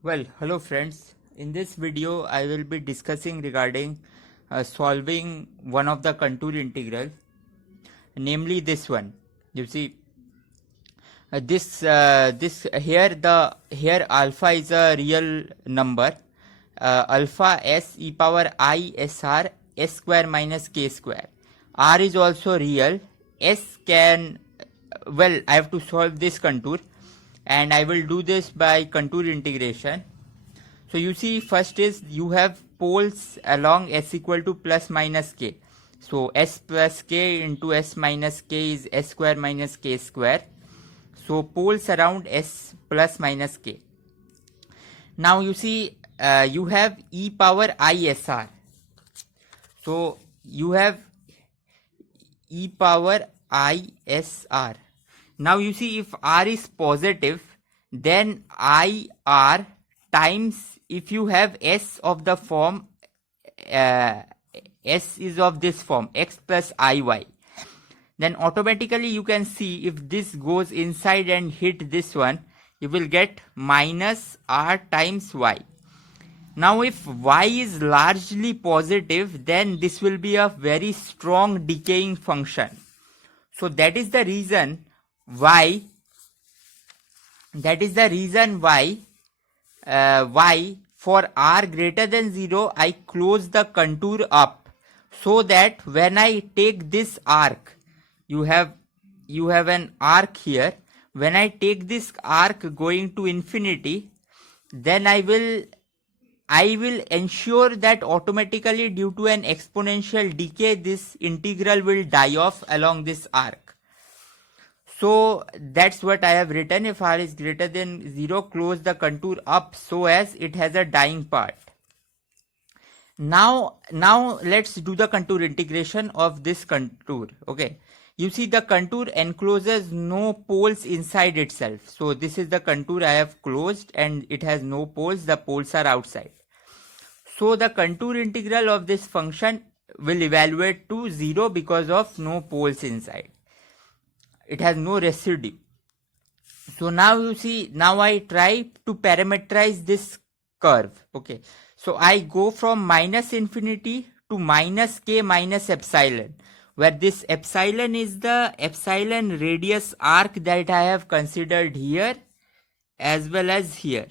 Well, hello friends. In this video, I will be discussing regarding solving one of the contour integral, namely this one. You see, this here alpha is a real number. Alpha s e power I s r s square minus k square. R is also real. S can I have to solve this contour, and I will do this by contour integration. So you see, first is you have poles along s equal to plus minus k. So s plus k into s minus k is s square minus k square. So poles around s plus minus k. Now you see, you have e power isr. So you have e power isr. Now you see, if r is positive, then ir times, if you have s of the form, s is of this form, x plus iy, then automatically you can see, if this goes inside and hit this one, you will get minus r times y. Now if y is largely positive, then this will be a very strong decaying function. So that is the reason why for r greater than 0, I close the contour up, so that when I take this arc, you have an arc here. When I take this arc going to infinity, then I will ensure that automatically, due to an exponential decay, this integral will die off along this arc. So that's what I have written. If r is greater than 0, close the contour up so as it has a dying part. Now let's do the contour integration of this contour. Okay, you see, the contour encloses no poles inside itself. So this is the contour I have closed, and it has no poles. The poles are outside. So the contour integral of this function will evaluate to 0 because of no poles inside. It has no residue. So now you see, now I try to parameterize this curve. Okay, so I go from minus infinity to minus k minus epsilon, where this epsilon is the epsilon radius arc that I have considered here as well as here.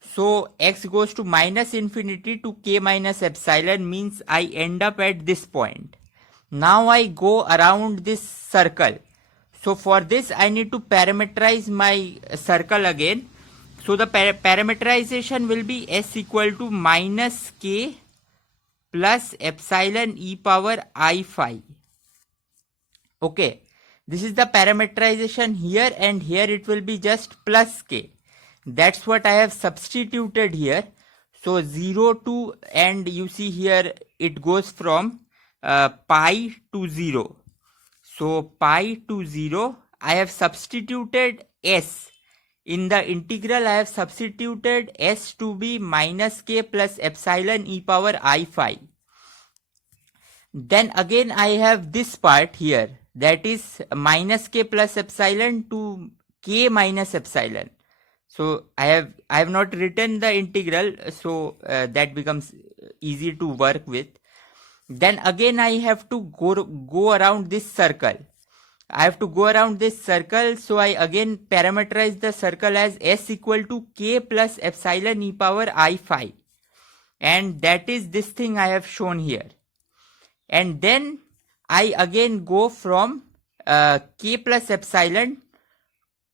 So x goes to minus infinity to k minus epsilon, means I end up at this point. Now I go around this circle. So for this, I need to parameterize my circle again. So the parameterization will be s equal to minus k plus epsilon e power I phi. Okay, this is the parameterization here, and here it will be just plus k. That's what I have substituted here. So 0 to, and you see here it goes from pi to 0. So pi to 0, I have substituted s. In the integral, I have substituted s to be minus k plus epsilon e power I phi. Then again I have this part here, that is minus k plus epsilon to k minus epsilon. So I have not written the integral, so that becomes easy to work with. Then again I have to go around this circle. So I again parameterize the circle as s equal to k plus epsilon e power I phi, and that is this thing I have shown here. And then I again go from k plus epsilon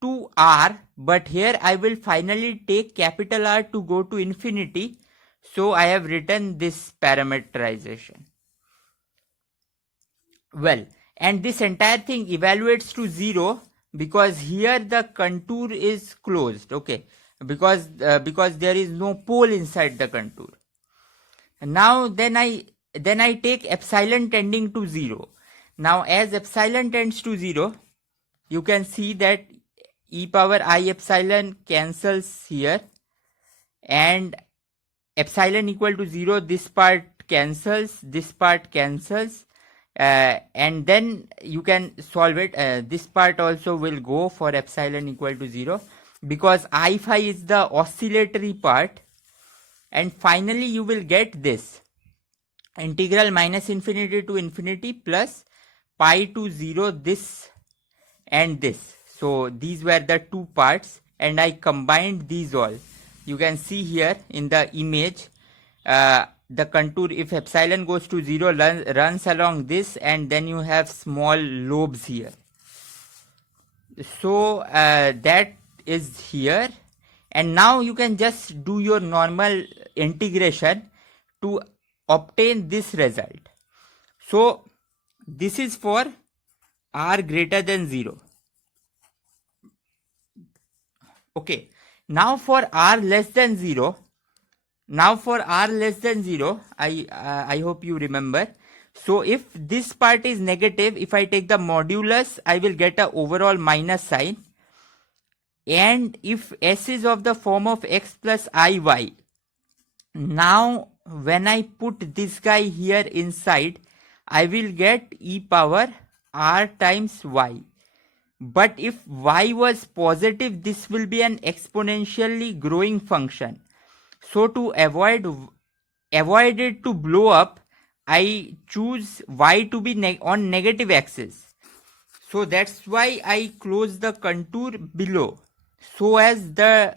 to r, but here I will finally take capital R to go to infinity. So I have written this parameterization. Well, and this entire thing evaluates to 0 because here the contour is closed. Okay, because there is no pole inside the contour. Now then I take epsilon tending to 0. Now as epsilon tends to 0, you can see that e power I epsilon cancels here, and epsilon equal to 0, this part cancels, and then you can solve it. This part also will go for epsilon equal to 0. because I phi is the oscillatory part. And finally you will get this integral minus infinity to infinity plus pi to 0 this and this. So these were the two parts and I combined these all. You can see here in the image the contour, if epsilon goes to 0, runs along this, and then you have small lobes here. So that is here, and now you can just do your normal integration to obtain this result. So this is for r greater than 0. Okay, now for r less than 0, I hope you remember. So if this part is negative, if I take the modulus, I will get a overall minus sign. And if s is of the form of x plus iy, now when I put this guy here inside, I will get e power r times y. But if y was positive, this will be an exponentially growing function. So to avoid it to blow up, I choose y to be on negative axis. So that's why I close the contour below, so as the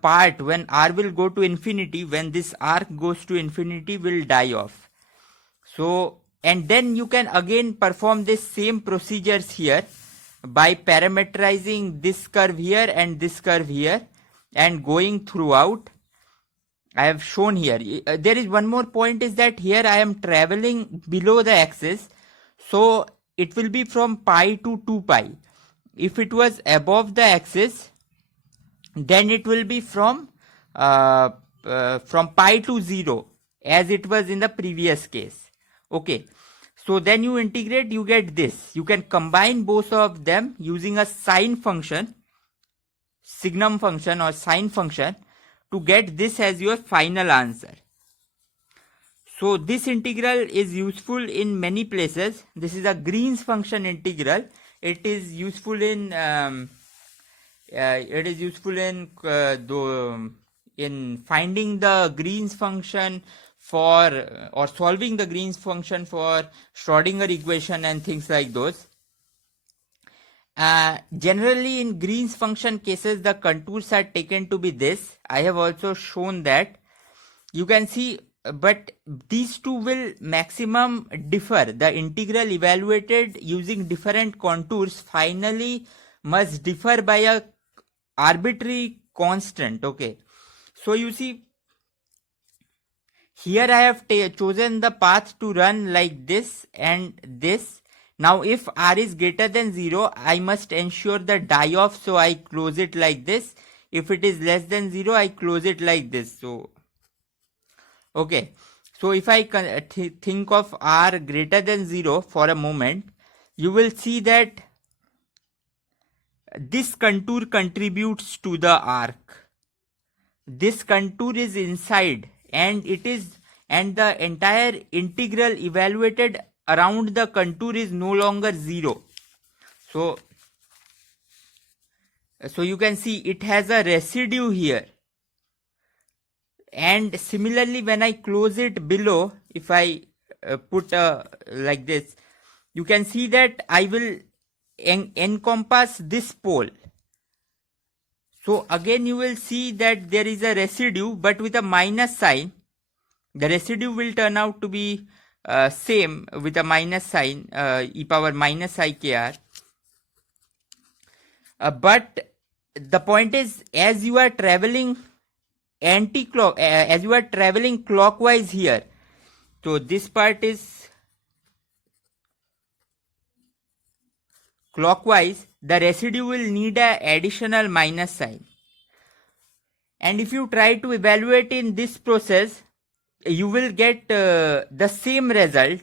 part when r will go to infinity, when this arc goes to infinity, will die off. So, and then you can again perform this same procedures here by parameterizing this curve here and this curve here and going throughout. I have shown here. There is one more point, is that here I am traveling below the axis, so it will be from pi to 2 pi. If it was above the axis, then it will be from pi to 0, as it was in the previous case. Okay, so then you integrate, you get this. You can combine both of them using a sine function, signum function or sine function, to get this as your final answer. So this integral is useful in many places. This is a Green's function integral. It is useful in in finding the Green's function for, or solving the Green's function for Schrodinger equation and things like those. Generally in Green's function cases, the contours are taken to be this. I have also shown that. You can see, but these two will maximum differ. The integral evaluated using different contours finally must differ by a arbitrary constant. Okay, so you see here I have chosen the path to run like this and this. Now if r is greater than 0, I must ensure the die off, so I close it like this. If it is less than 0, I close it like this. So okay, so if I think of r greater than 0 for a moment, you will see that this contour contributes to the arc. This contour is inside, and the entire integral evaluated around the contour is no longer 0. So you can see it has a residue here. And similarly, when I close it below, if I put like this, you can see that I will encompass this pole. So again you will see that there is a residue, but with a minus sign. The residue will turn out to be same with a minus sign, e power minus ikr. But the point is, as you are traveling as you are traveling clockwise here, so this part is clockwise, the residue will need an additional minus sign. And if you try to evaluate in this process, you will get the same result,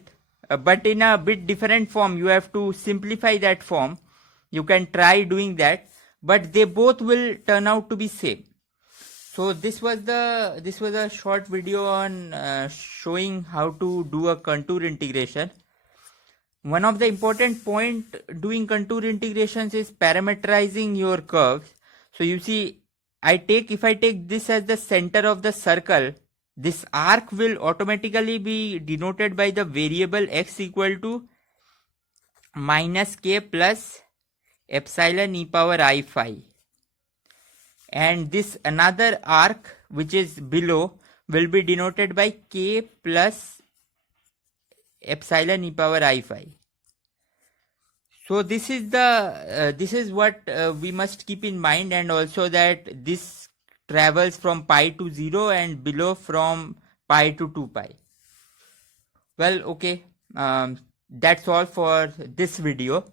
but in a bit different form. You have to simplify that form. You can try doing that, but they both will turn out to be same. So this was a short video on showing how to do a contour integration. One of the important point doing contour integrations is parameterizing your curves. So you see, if I take this as the center of the circle, this arc will automatically be denoted by the variable x equal to minus k plus epsilon e power I phi. And this another arc which is below will be denoted by k plus epsilon e power I phi. So this is what we must keep in mind, and also that this travels from pi to 0 and below from pi to 2 pi. Well, okay, that's all for this video.